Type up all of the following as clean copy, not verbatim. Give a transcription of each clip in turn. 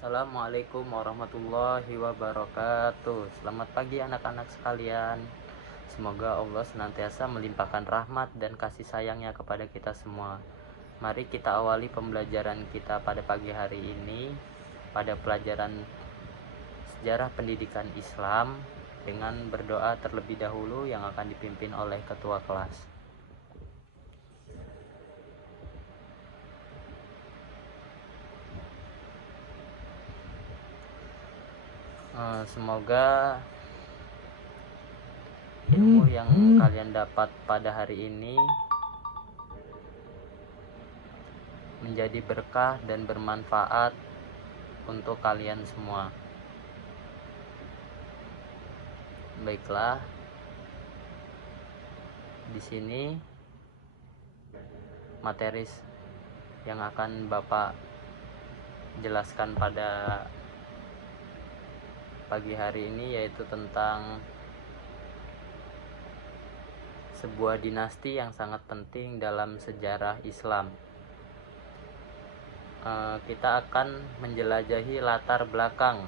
Assalamualaikum warahmatullahi wabarakatuh. Selamat pagi anak-anak sekalian. Semoga Allah senantiasa melimpahkan rahmat dan kasih sayangnya kepada kita semua. Mari kita awali pembelajaran kita pada pagi hari ini pada pelajaran sejarah pendidikan Islam dengan berdoa terlebih dahulu yang akan dipimpin oleh ketua kelas. Semoga ilmu yang kalian dapat pada hari ini menjadi berkah dan bermanfaat untuk kalian semua. Baiklah, di sini materi yang akan Bapak jelaskan pada pagi hari ini yaitu tentang sebuah dinasti yang sangat penting dalam sejarah Islam. Kita akan menjelajahi latar belakang,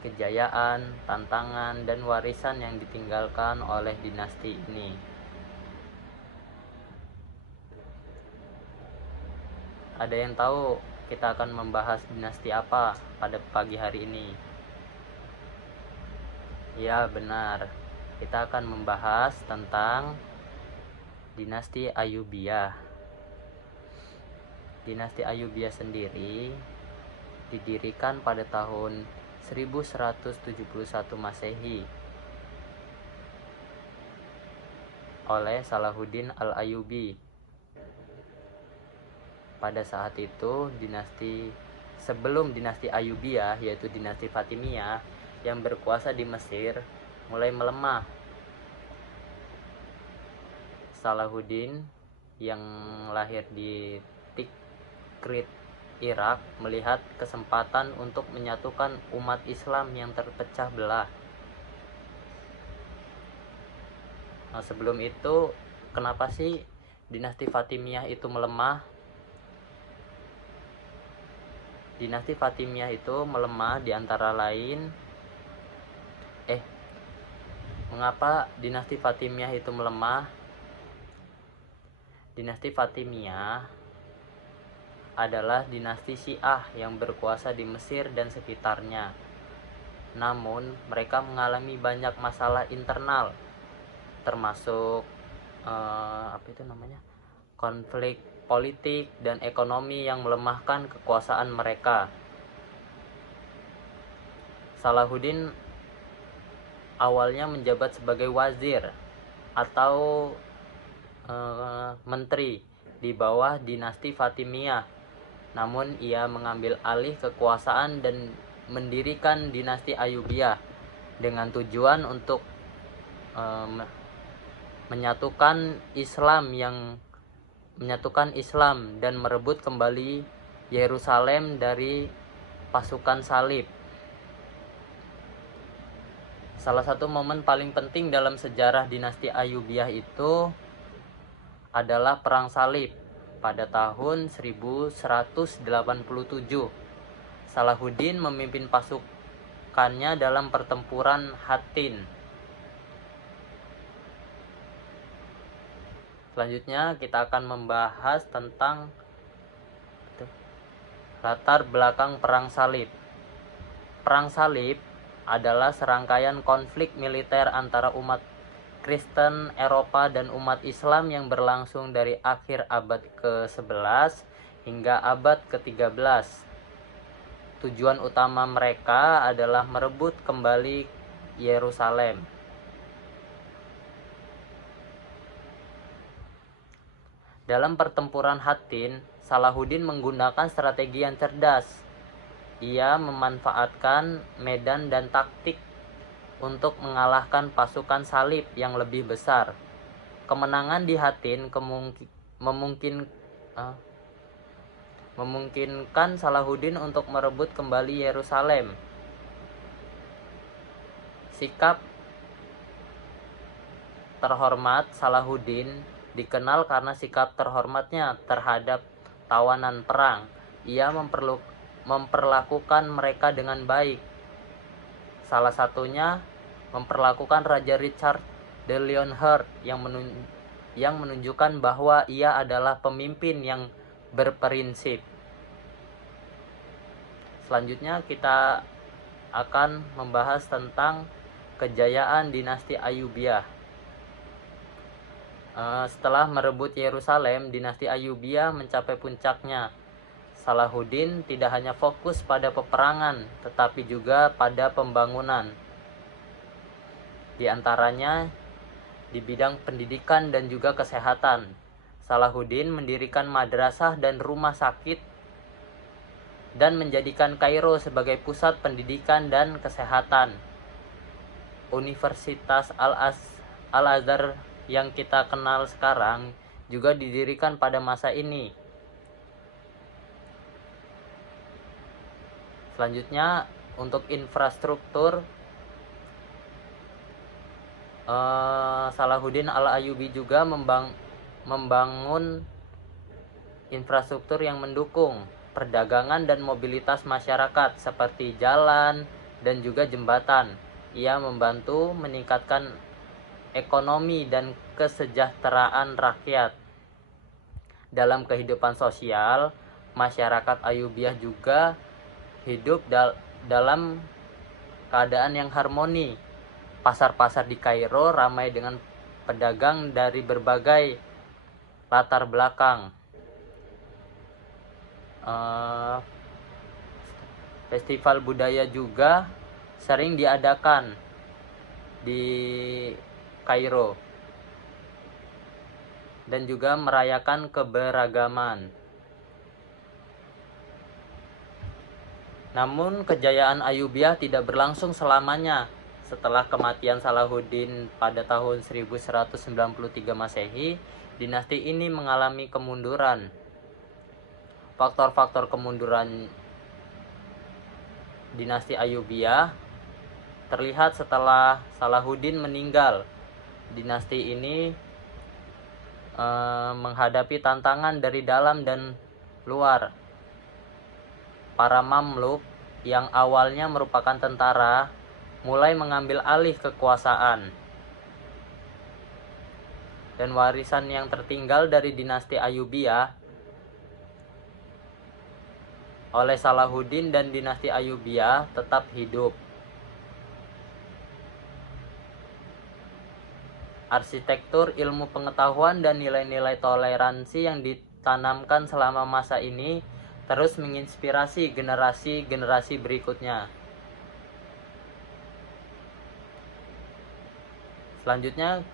kejayaan, tantangan, dan warisan yang ditinggalkan oleh dinasti ini. Ada yang tahu kita akan membahas dinasti apa pada pagi hari ini? Ya, benar. Kita akan membahas tentang dinasti Ayyubiyah. Dinasti Ayyubiyah sendiri didirikan pada tahun 1171 Masehi oleh Salahuddin Al-Ayyubi. Pada saat itu sebelum dinasti Ayyubiyah, yaitu dinasti Fatimiyah yang berkuasa di Mesir, mulai melemah. Salahuddin yang lahir di Tikrit, Irak, melihat kesempatan untuk menyatukan umat Islam yang terpecah belah. Sebelum itu, kenapa sih dinasti Fatimiyah itu melemah? Dinasti Fatimiyah itu melemah di antara lain Mengapa dinasti Fatimiyah itu melemah? Dinasti Fatimiyah adalah dinasti Syiah yang berkuasa di Mesir dan sekitarnya. Namun, mereka mengalami banyak masalah internal, termasuk konflik politik dan ekonomi yang melemahkan kekuasaan mereka. Salahuddin awalnya menjabat sebagai wazir atau menteri di bawah dinasti Fatimiyah. Namun ia mengambil alih kekuasaan dan mendirikan dinasti Ayyubiyah dengan tujuan untuk menyatukan Islam dan merebut kembali Yerusalem dari pasukan salib. Salah satu momen paling penting dalam sejarah dinasti Ayyubiyah itu adalah Perang Salib pada tahun 1187. Salahuddin memimpin pasukannya dalam pertempuran Hattin. Selanjutnya kita akan membahas tentang latar belakang Perang Salib. Perang Salib adalah serangkaian konflik militer antara umat Kristen Eropa dan umat Islam yang berlangsung dari akhir abad ke-11 hingga abad ke-13. Tujuan utama mereka adalah merebut kembali Yerusalem. Dalam pertempuran Hattin, Salahuddin menggunakan strategi yang cerdas. Ia memanfaatkan medan dan taktik untuk mengalahkan pasukan salib yang lebih besar. Kemenangan di Hattin memungkinkan Salahuddin untuk merebut kembali Yerusalem. Sikap terhormat Salahuddin dikenal karena sikap terhormatnya terhadap tawanan perang. Ia memperlakukan mereka dengan baik. Salah satunya memperlakukan Raja Richard de Lionheart yang menunjukkan bahwa ia adalah pemimpin yang berprinsip. Selanjutnya kita akan membahas tentang kejayaan dinasti Ayyubiyah. Setelah merebut Yerusalem, dinasti Ayyubiyah mencapai puncaknya. Salahuddin tidak hanya fokus pada peperangan, tetapi juga pada pembangunan. Di antaranya di bidang pendidikan dan juga kesehatan. Salahuddin mendirikan madrasah dan rumah sakit dan menjadikan Kairo sebagai pusat pendidikan dan kesehatan. Universitas Al-Azhar yang kita kenal sekarang juga didirikan pada masa ini. Selanjutnya untuk infrastruktur, Salahuddin Al-Ayyubi juga membangun infrastruktur yang mendukung perdagangan dan mobilitas masyarakat seperti jalan dan juga jembatan. Ia membantu meningkatkan ekonomi dan kesejahteraan rakyat. Dalam kehidupan sosial, masyarakat Ayyubiyah juga hidup dalam keadaan yang harmoni. Pasar-pasar di Kairo ramai dengan pedagang dari berbagai latar belakang. Festival budaya juga sering diadakan di Kairo dan juga merayakan keberagaman. Namun kejayaan Ayyubiyah tidak berlangsung selamanya. Setelah kematian Salahuddin pada tahun 1193 Masehi, dinasti ini mengalami kemunduran. Faktor-faktor kemunduran dinasti Ayyubiyah terlihat setelah Salahuddin meninggal. Dinasti ini menghadapi tantangan dari dalam dan luar. Para Mamluk yang awalnya merupakan tentara mulai mengambil alih kekuasaan. Dan warisan yang tertinggal dari dinasti Ayyubiyah oleh Salahuddin dan dinasti Ayyubiyah tetap hidup. Arsitektur, ilmu pengetahuan, dan nilai-nilai toleransi yang ditanamkan selama masa ini terus menginspirasi generasi-generasi berikutnya. Selanjutnya,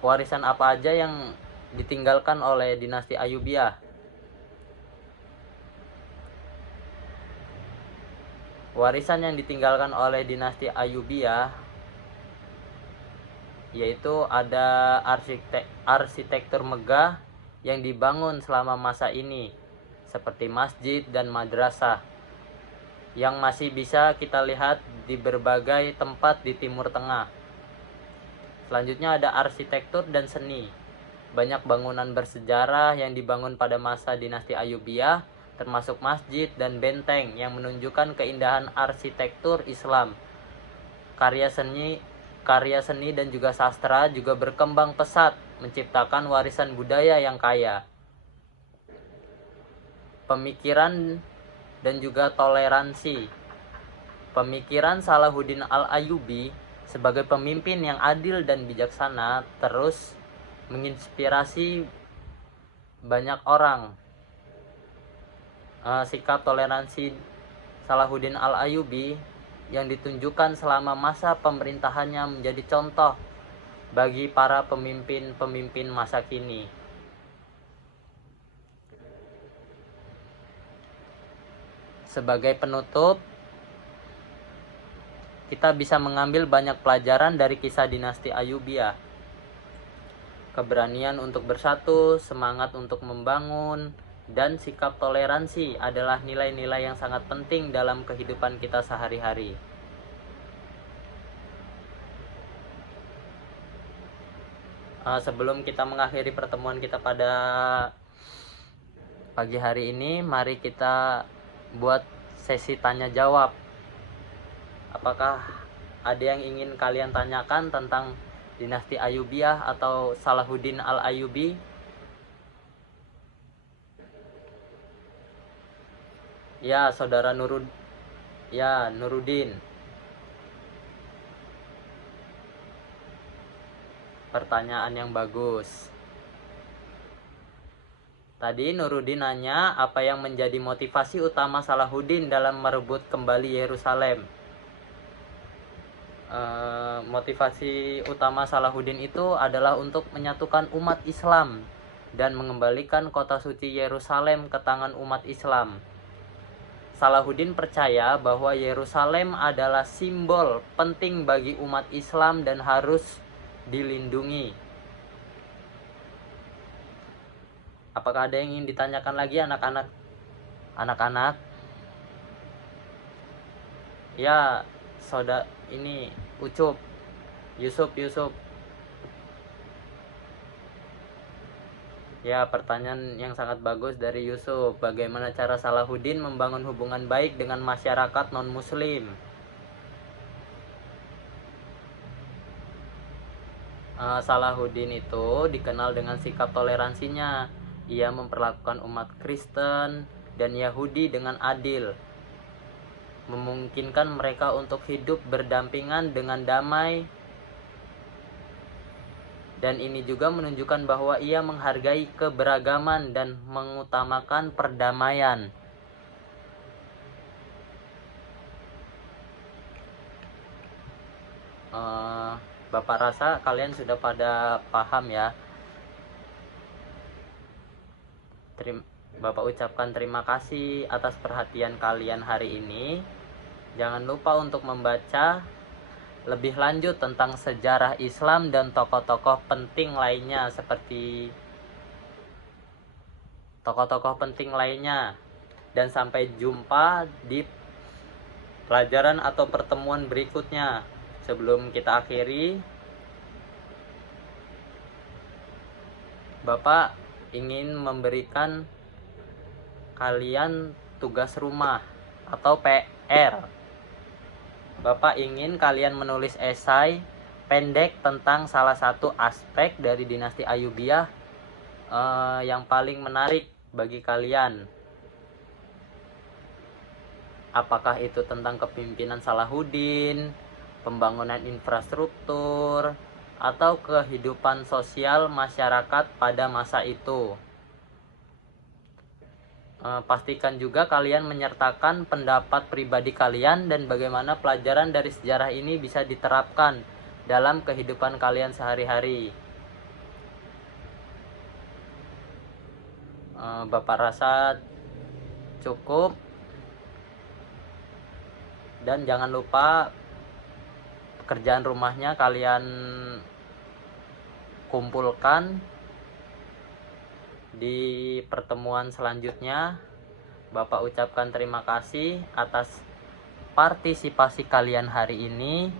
warisan apa aja yang ditinggalkan oleh dinasti Ayyubiyah? Warisan yang ditinggalkan oleh dinasti Ayyubiyah yaitu ada arsitektur megah yang dibangun selama masa ini, seperti masjid dan madrasah yang masih bisa kita lihat di berbagai tempat di Timur Tengah. Selanjutnya ada arsitektur dan seni. Banyak bangunan bersejarah yang dibangun pada masa dinasti Ayyubiyah, termasuk masjid dan benteng yang menunjukkan keindahan arsitektur Islam. Karya seni dan juga sastra juga berkembang pesat, menciptakan warisan budaya yang kaya. Pemikiran dan juga toleransi. Pemikiran Salahuddin Al-Ayyubi sebagai pemimpin yang adil dan bijaksana terus menginspirasi banyak orang. Sikap toleransi Salahuddin Al-Ayyubi yang ditunjukkan selama masa pemerintahannya menjadi contoh bagi para pemimpin-pemimpin masa kini. Sebagai penutup, kita bisa mengambil banyak pelajaran dari kisah dinasti Ayyubiyah. Keberanian untuk bersatu, semangat untuk membangun, dan sikap toleransi adalah nilai-nilai yang sangat penting dalam kehidupan kita sehari-hari. Sebelum kita mengakhiri pertemuan kita pada pagi hari ini, mari kita buat sesi tanya jawab. Apakah ada yang ingin kalian tanyakan tentang dinasti Ayyubiyah atau Salahuddin Al-Ayyubi? Ya, saudara Nuruddin. Pertanyaan yang bagus. Tadi Nuruddin nanya apa yang menjadi motivasi utama Salahuddin dalam merebut kembali Yerusalem. Motivasi utama Salahuddin itu adalah untuk menyatukan umat Islam dan mengembalikan kota suci Yerusalem ke tangan umat Islam. Salahuddin percaya bahwa Yerusalem adalah simbol penting bagi umat Islam dan harus dilindungi. Apakah ada yang ingin ditanyakan lagi anak-anak? Anak-anak? Ya, saudara ini Yusuf. Ya, pertanyaan yang sangat bagus dari Yusuf. Bagaimana cara Salahuddin membangun hubungan baik dengan masyarakat non-muslim? Salahuddin itu dikenal dengan sikap toleransinya. Ia memperlakukan umat Kristen dan Yahudi dengan adil, memungkinkan mereka untuk hidup berdampingan dengan damai, dan ini juga menunjukkan bahwa ia menghargai keberagaman dan mengutamakan perdamaian. Bapak rasa kalian sudah pada paham ya. Bapak ucapkan terima kasih atas perhatian kalian hari ini. Jangan lupa untuk membaca lebih lanjut tentang sejarah Islam dan tokoh-tokoh penting lainnya dan sampai jumpa di pelajaran atau pertemuan berikutnya. Sebelum kita akhiri, Bapak ingin memberikan kalian tugas rumah atau PR. Bapak ingin kalian menulis esai pendek tentang salah satu aspek dari dinasti Ayyubiyah yang paling menarik bagi kalian. Apakah itu tentang kepemimpinan Salahuddin, pembangunan infrastruktur, atau kehidupan sosial masyarakat pada masa itu. Pastikan juga kalian menyertakan pendapat pribadi kalian dan bagaimana pelajaran dari sejarah ini bisa diterapkan dalam kehidupan kalian sehari-hari. Bapak rasa cukup, dan jangan lupa pekerjaan rumahnya kalian kumpulkan di pertemuan selanjutnya. Bapak ucapkan terima kasih atas partisipasi kalian hari ini.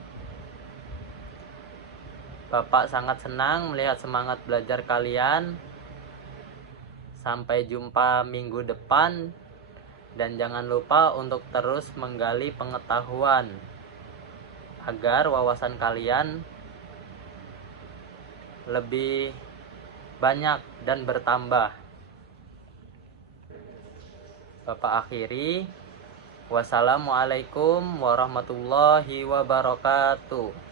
Bapak sangat senang melihat semangat belajar kalian. Sampai jumpa minggu depan, dan jangan lupa untuk terus menggali pengetahuan agar wawasan kalian lebih banyak dan bertambah. Bapak akhiri, wassalamualaikum warahmatullahi wabarakatuh.